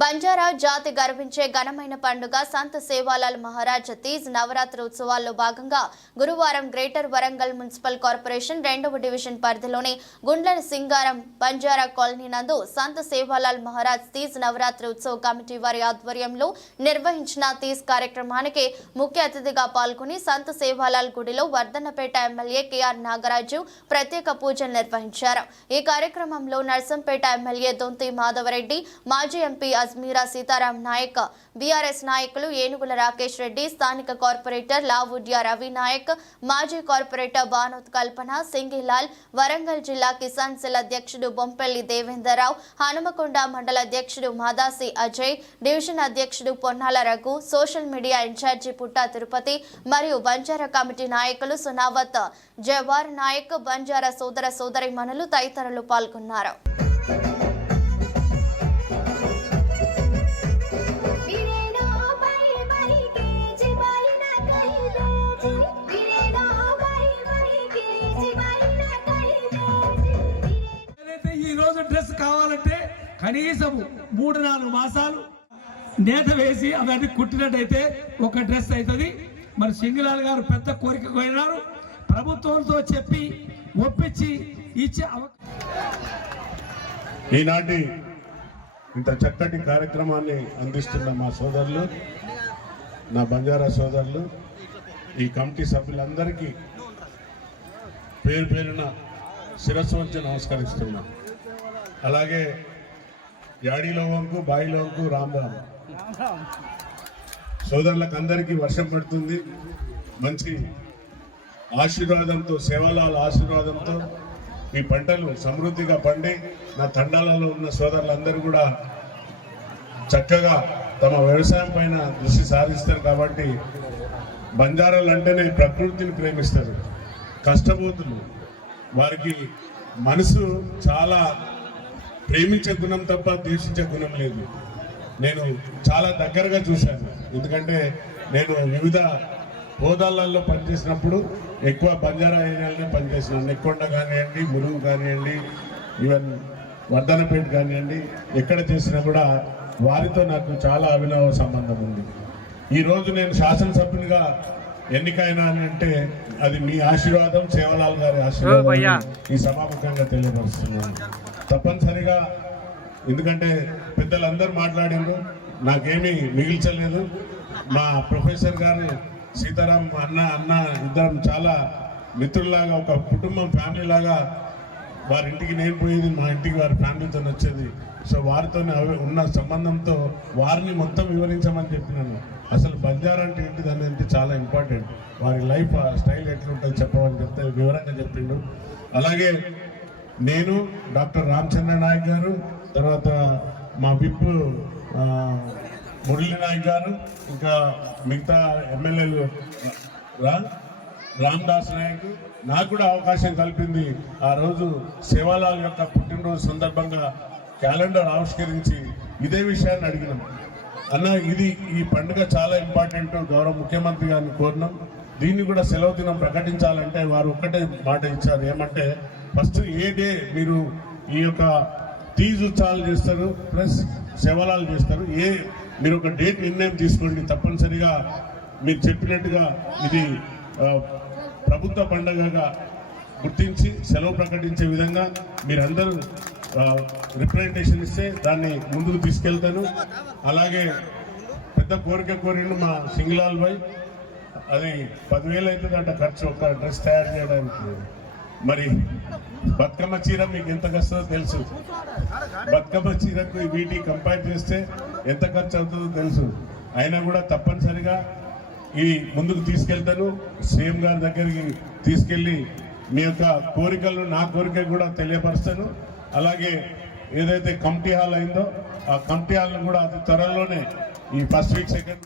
బంజారా జాతి గర్వించే ఘనమైన పండుగ సంత్ సేవాలాల్ మహారాజ్ తీజ్ నవరాత్రి ఉత్సవాల్లో భాగంగా గురువారం గ్రేటర్ వరంగల్ మున్సిపల్ కార్పొరేషన్ రెండవ డివిజన్ పరిధిలోని గుండ్ల సింగారం బంజారా కాలనీ నందు సంత సేవాలాల్ మహారాజ్ తీజ్ నవరాత్రి ఉత్సవ కమిటీ వారి ఆధ్వర్యంలో నిర్వహించిన తీజ్ కార్యక్రమానికి ముఖ్య అతిథిగా పాల్గొని సంత్ సేవాలాల్ గుడిలో వర్ధన్నపేట ఎమ్మెల్యే కెఆర్ నాగరాజు ప్రత్యేక పూజలు నిర్వహించారు. ఈ కార్యక్రమంలో నర్సంపేట ఎమ్మెల్యే దొంతి మాధవరెడ్డి మాజీ ఎంపీ అజ్మీరా సీతారాం నాయక్ బీఆర్ఎస్ నాయకులు ఏనుగుల రాకేష్ రెడ్డి స్థానిక కార్పొరేటర్ లావుడ్యా రవి నాయక్ మాజీ కార్పొరేటర్ బానోత్ కల్పన సింగిలాల్ వరంగల్ జిల్లా కిసాన్ సెల్ అధ్యక్షుడు బొంపెల్లి దేవేందర్రావు హనుమకొండ మండల అధ్యక్షుడు మాదాసి అజయ్ డివిజన్ అధ్యక్షుడు Ponnala Raghu social media in charge Putta Tirupati మరియు బంజారా కమిటీ నాయకులు సునావత్ జవార్ నాయక్ బంజారా సోదర సోదరిమణులు తదితరులు పాల్గొన్నారు. ఏదైతే డ్రెస్ కావాలంటే కనీసం మూడు నాలుగు మాసాలు నేత వేసి అవన్నీ కుట్టినట్టయితే ఒక డ్రెస్ అవుతుంది. మరి సింగిలాల్ గారు పెద్ద కోరిక పోయినారు ప్రభుత్వంతో చెప్పి ఒప్పించి ఇచ్చే అవకాశం ఈనాటి ఇంత చక్కటి కార్యక్రమాన్ని అందిస్తున్న మా సోదరులు నా బంజారా సోదరులు ఈ కమిటీ సభ్యులందరికీ పేరు పేరున శిరస్సు వచ్చి నమస్కరిస్తున్నాను అలాగే యాడిలో వంకు బాయిలో వంకు రామ్ రామ్. సోదరులకు అందరికీ వర్షం పడుతుంది. మంచి ఆశీర్వాదంతో సేవలాల ఆశీర్వాదంతో మీ పంటలు సమృద్ధిగా పండి నా తండాలలో ఉన్న సోదరులందరూ కూడా చక్కగా తమ వ్యవసాయం పైన దృష్టి సారిస్తారు కాబట్టి బంజారాలు అంటేనే ప్రకృతిని ప్రేమిస్తారు. కష్టపోతులు. వారికి మనసు చాలా ప్రేమించే గుణం తప్ప ద్వేషించే గుణం లేదు. నేను చాలా దగ్గరగా చూశాను. ఎందుకంటే నేను వివిధ హోదాలలో పనిచేసినప్పుడు ఎక్కువ బంజారా ఏరియాలోనే పనిచేసినాను. నెక్కొండ కానివ్వండి మురుగు కానివ్వండి ఈవెన్ వర్ధనపేట కానివ్వండి ఎక్కడ చేసినా కూడా వారితో నాకు చాలా అభినవ సంబంధం ఉంది. ఈరోజు నేను శాసనసభ్యునిగా ఎన్నికైనా అని అంటే అది మీ ఆశీర్వాదం సేవలాల్ గారి ఆశీర్వాదం ఈ సమాముఖంగా తెలియపరుస్తున్నాను. తప్పనిసరిగా ఎందుకంటే పెద్దలందరూ మాట్లాడిండ్రు నాకేమీ మిగిల్చలేదు. మా ప్రొఫెసర్ గారు సీతారాం అన్న అన్న ఇద్దరం చాలా మిత్రుల్లాగా ఒక కుటుంబం ఫ్యామిలీ లాగా వారి ఇంటికి నేను పోయేది మా ఇంటికి వారి ఫ్యామిలీతో వచ్చేది. సో వారితో ఉన్న సంబంధంతో వారిని మొత్తం వివరించమని చెప్పినాను. అసలు బంజారా అంటే ఏంటిది అనేది చాలా ఇంపార్టెంట్. వారి లైఫ్ స్టైల్ ఎట్లుంటుంది చెప్పమని చెప్తే వివరంగా చెప్పిండు. అలాగే నేను డాక్టర్ రామచంద్ర నాయక్ గారు తర్వాత మా విప్ మురళీ నాయక్ గారు ఇంకా మిగతా ఎమ్మెల్యేలు రా? రామ్ దాస్ నాయక్ నాకు కూడా అవకాశం కల్పింది. ఆ రోజు సేవాలాల్ యొక్క పుట్టినరోజు సందర్భంగా క్యాలెండర్ ఆవిష్కరించి ఇదే విషయాన్ని అడిగినాం. అన్న ఇది ఈ పండుగ చాలా ఇంపార్టెంట్ గౌరవ ముఖ్యమంత్రి గారిని కోరినాం. దీన్ని కూడా సెలవు దినం ప్రకటించాలంటే వారు ఒక్కటే మాట ఇచ్చారు. ఏమంటే ఫస్ట్ ఏ డే మీరు ఈ యొక్క తీజ్ చాలు చేస్తారు ప్లస్ శవలాలు చేస్తారు ఏ మీరు ఒక డేట్ నిర్ణయం తీసుకోండి తప్పనిసరిగా. మీరు చెప్పినట్టుగా ఇది ప్రభుత్వ పండుగగా గుర్తించి సెలవు ప్రకటించే విధంగా మీరందరూ రిప్రజెంటేషన్ ఇస్తే దాన్ని ముందుకు తీసుకెళ్తాను. అలాగే పెద్ద కోరిక కోరిండు మా సింగ్లాల్ భాయ్ అది పదివేలు అవుతుందంట ఖర్చు ఒక డ్రెస్ తయారు చేయడానికి. మరి బతుకమ్మ చీర మీకు ఎంత వస్తుందో తెలుసు. బతుకమ్మ చీరకు వీటి కంపేర్ చేస్తే ఎంత ఖర్చు అవుతుందో తెలుసు. అయినా కూడా తప్పనిసరిగా ఈ ముందుకు తీసుకెళ్తాను. సీఎం గారి దగ్గరికి తీసుకెళ్ళి మీ యొక్క కోరికలు నా కోరిక కూడా తెలియపరుస్తాను. అలాగే ఏదైతే కమిటీ హాల్ అయిందో ఆ కమిటీ హాల్ను కూడా అతి త్వరలోనే ఈ ఫస్ట్ వీక్ సెకండ్